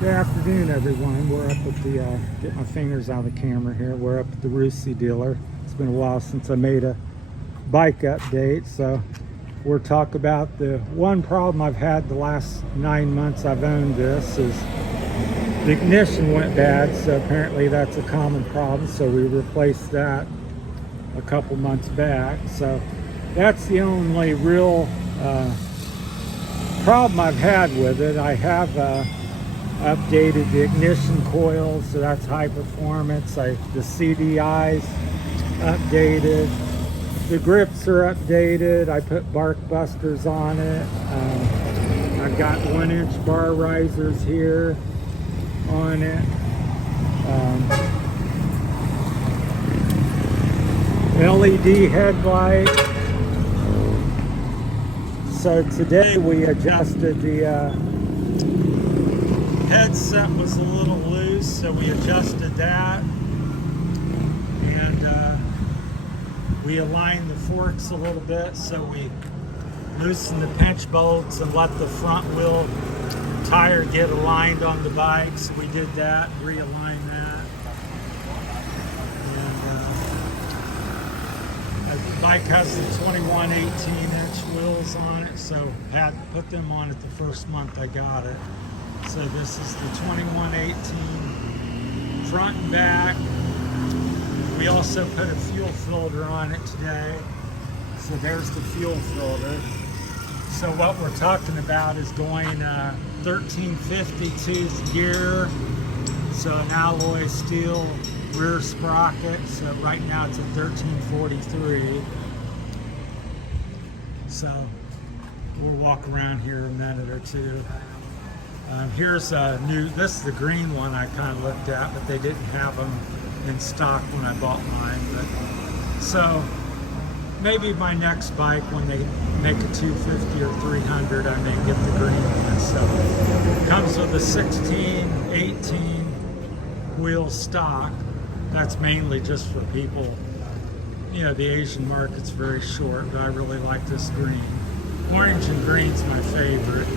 Good afternoon, everyone. We're up at the, get my fingers out of the camera here. We're up at the Rusi dealer. It's been a while since I made a bike update, so we'll talk about the one problem I've had the last 9 months I've owned this is the ignition went bad, so apparently that's a common problem, so we replaced that a couple months back. So that's the only real problem I've had with it. I have updated the ignition coils, so that's high performance. The CDI's updated. The grips are updated. I put bark busters on it. I've got 1-inch bar risers here on it. LED headlight. So today we adjusted the headset was a little loose, so we adjusted that, and we aligned the forks a little bit, so we loosened the pinch bolts and let the front wheel tire get aligned on the bikes. We did that, realigned that, and the bike has the 21 18-inch wheels on it, so had to put them on it the first month I got it. So this is the 2118 front and back. We also put a fuel filter on it today. So there's the fuel filter. So what we're talking about is going 1350 tooth gear. So an alloy steel rear sprocket. So right now it's at 1343. So we'll walk around here a minute or two. Here's a new, this is the green one I kind of looked at, but they didn't have them in stock when I bought mine. But so maybe my next bike, when they make a 250 or 300, I may get the green one. So it comes with a 16, 18 wheel stock. That's mainly just for people, you know, the Asian market's very short, but I really like this green. Orange and green's my favorite.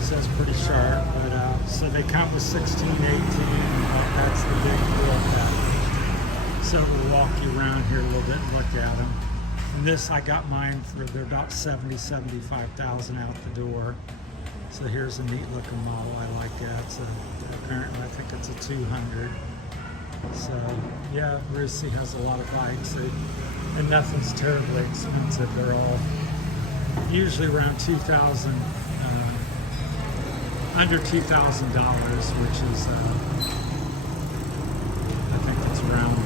So it's pretty sharp, but so they come with 16, 18, that's the big wheel package. So we'll walk you around here a little bit and look at them. And this, I got mine for, they're about 70, 75,000 out the door. So here's a neat looking model, I like that. So apparently I think it's a 200. So yeah, Rusi has a lot of bikes, and nothing's terribly expensive. They're all usually around 2,000, under $2,000, which is, I think it's around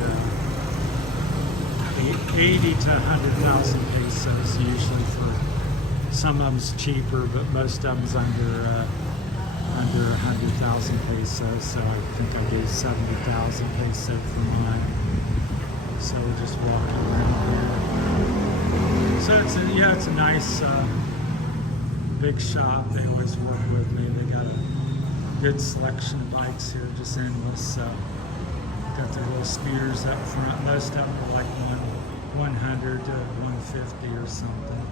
80 to 100,000 pesos usually. For some of them's cheaper, but most of them's under 100,000 pesos. So I think I gave 70,000 pesos for mine. So we're just walking around here. So it's a nice big shop. They always work with me. They got a good selection of bikes here, just endless. So got their little scooters up front. Most of them are like 100 to 150 or something.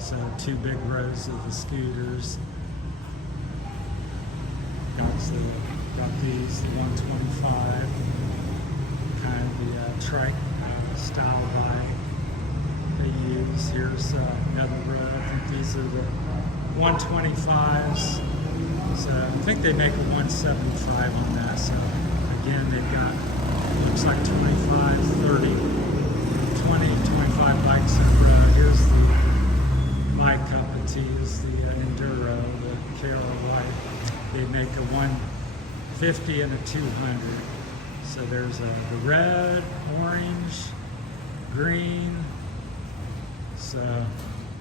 So 2 big rows of the scooters. Got these, the 125, kind of the trike style bike they use. Here's another row. I think these are the 125s. So I think they make a 175 on that. So again, they've got, looks like 25, 30, 20, 25 bikes in a row. Here's my cup of tea is the Enduro, the KRY. They make a 150 and a 200. So there's the red, orange, green.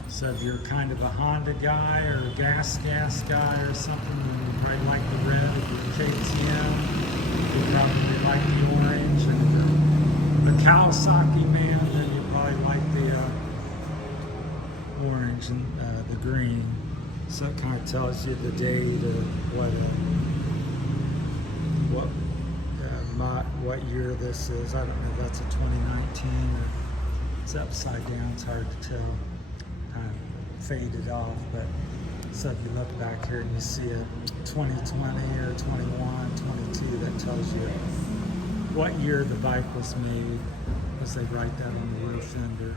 So if you're kind of a Honda guy or a gas guy or something, you probably like the red. If you're KTM, you probably like the orange. And if you're a Kawasaki man, then you probably like the orange and the green. So it kind of tells you the date or what year this is. I don't know if that's a 2019 or it's upside down. It's hard to tell. Kind of faded off, but so if you look back here and you see it 2020 or 21, 22, that tells you what year the bike was made, because they write that on the rear fender.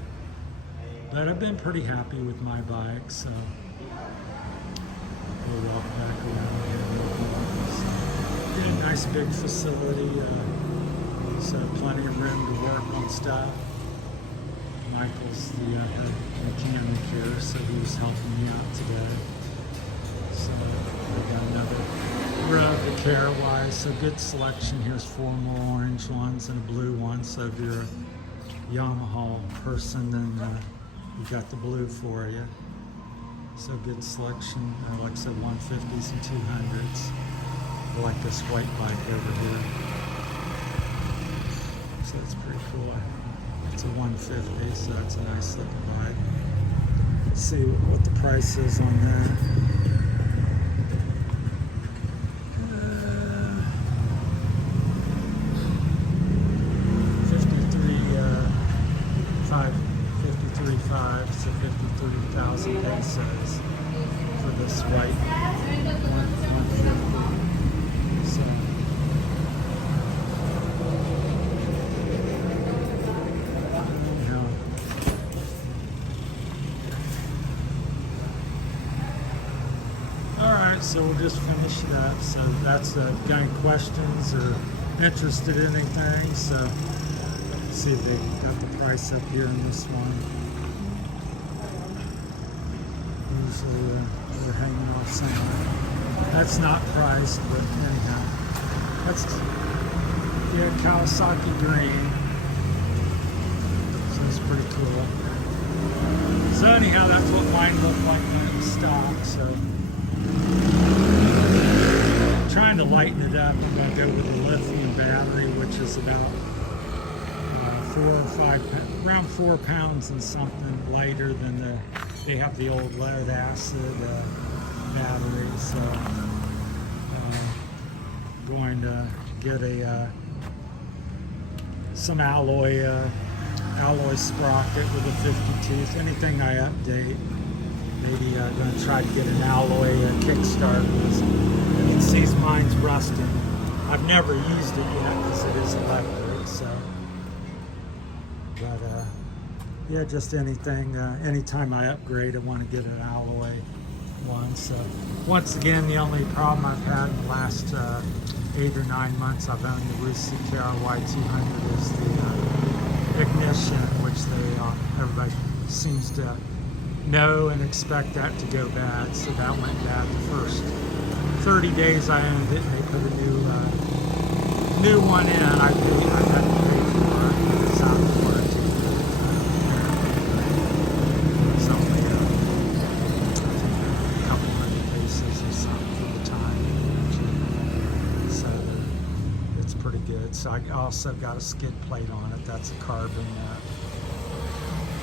But I've been pretty happy with my bike, so we'll walk back around here. Yeah, nice big facility, so plenty of room to work on stuff. Michael's the mechanic here, so he was helping me out today. So we got another row to care-wise. So good selection. Here's 4 more orange ones and a blue one. So if you're a Yamaha person, then you got the blue for you. So good selection. Like I said, 150s and 200s. I like this white bike over here. So it's pretty cool. It's a 150, so that's a nice looking bike. Let's see what the price is on that. $53,500, so 53,000 pesos for this white 150. So. So we'll just finish it up. So that's got any questions or interested in anything. So let's see if they got the price up here in this one. Usually they're hanging off somewhere. That's not priced, but anyhow, that's Kawasaki green. So it's pretty cool. So anyhow, that's what mine looked like when it was stock. So. Trying to lighten it up. I'm going to go with a lithium battery, which is about around 4 pounds and something lighter than they have the old lead acid battery. So going to get some alloy sprocket with a 50 tooth. Anything I update, maybe I'm going to try to get an alloy kickstart. You can see mine's rusting. I've never used it yet because it is electric. So, but yeah, just anything. Anytime I upgrade, I want to get an alloy one. So once again, the only problem I've had in the last 8 or 9 months I've owned the Rusi Kry 200 is the ignition, which everybody seems to know and expect that to go bad. So that went bad the first 30 days I owned it, and they put a new one in. I had to pay for it. It's out of warranty. It's only a couple hundred pesos or something for the time. So it's pretty good. So I also got a skid plate on it. That's a carbon.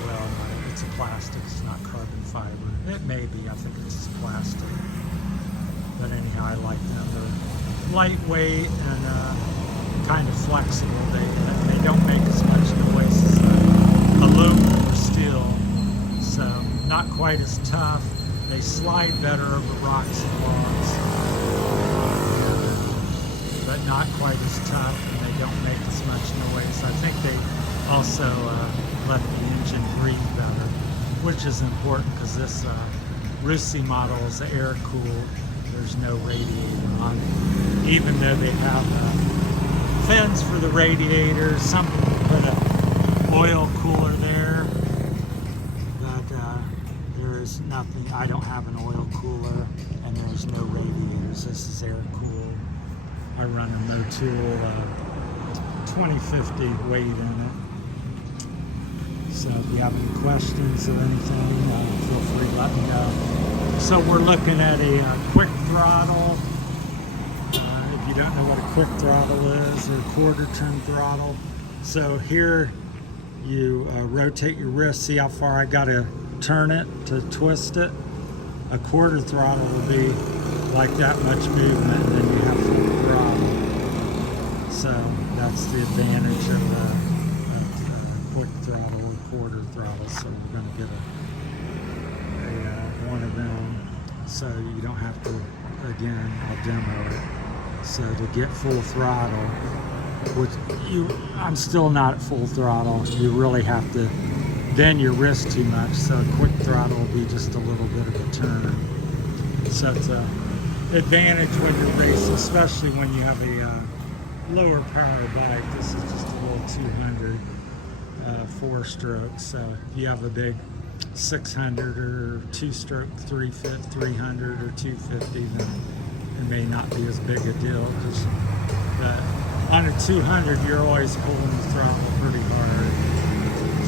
Well, it's a plastic. It's not carbon fiber. It may be. I think it's plastic. But anyhow, I like them. They're lightweight and kind of flexible. They don't make as much noise as aluminum or steel, so not quite as tough. They slide better over rocks and logs, but not quite as tough, and they don't make as much noise. I think they also let the engine breathe better, which is important because this Rusi model is air-cooled. There's no radiator on it. Even though they have fins for the radiator, some people put an oil cooler there, but there is nothing. I don't have an oil cooler, and there's no radiators. This is air-cooled. I run a Motul 2050 weight in it. So if you have any questions or anything, feel free to let me know. So we're looking at a quick throttle. If you don't know what a quick throttle is, or quarter turn throttle. So here you rotate your wrist, see how far I got to turn it to twist it. A quarter throttle will be like that much movement, and then you have full throttle. So that's the advantage of quick throttle or quarter throttle. So we're going to get one of them. so you don't have to, again, I'll demo it. So to get full throttle, which I'm still not at full throttle, you really have to bend your wrist too much, so a quick throttle will be just a little bit of a turn. So it's an advantage when you're racing, especially when you have a lower power bike. This is just a little 200 4-stroke, so if you have a big 600 or 2-stroke 300 or 250, then it may not be as big a deal, because on a 200 you're always pulling the throttle pretty hard,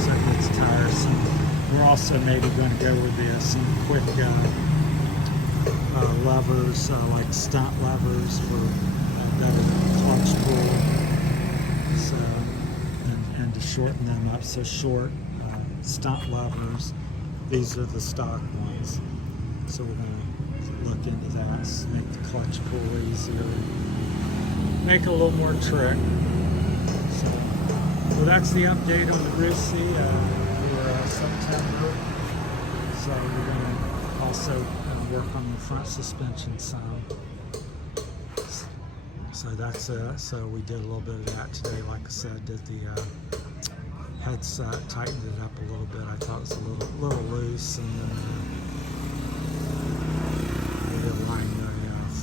so it gets tiresome. We're also maybe going to go with some quick levers, like stunt levers for better clutch pull, so and to shorten them up. So short stunt levers, these are the stock ones, so we're going to look into that, so make the clutch pull easier, make it a little more trick. So well, that's the update on the Rusi for September. So we're going to also work on the front suspension some. So that's it. So we did a little bit of that today. Like I said, did the headset, tightened it up a little bit. I thought it was a little loose, and then realigned the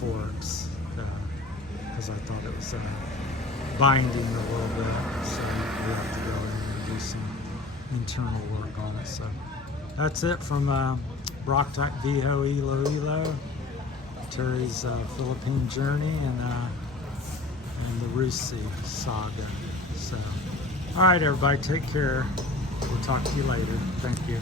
forks because I thought it was binding a little bit. So we have to go in and do some internal work on it. So that's it from Brocktock Viho Iloilo, Terry's Philippine journey, and the Rusi saga. So, all right, everybody, take care. We'll talk to you later. Thank you.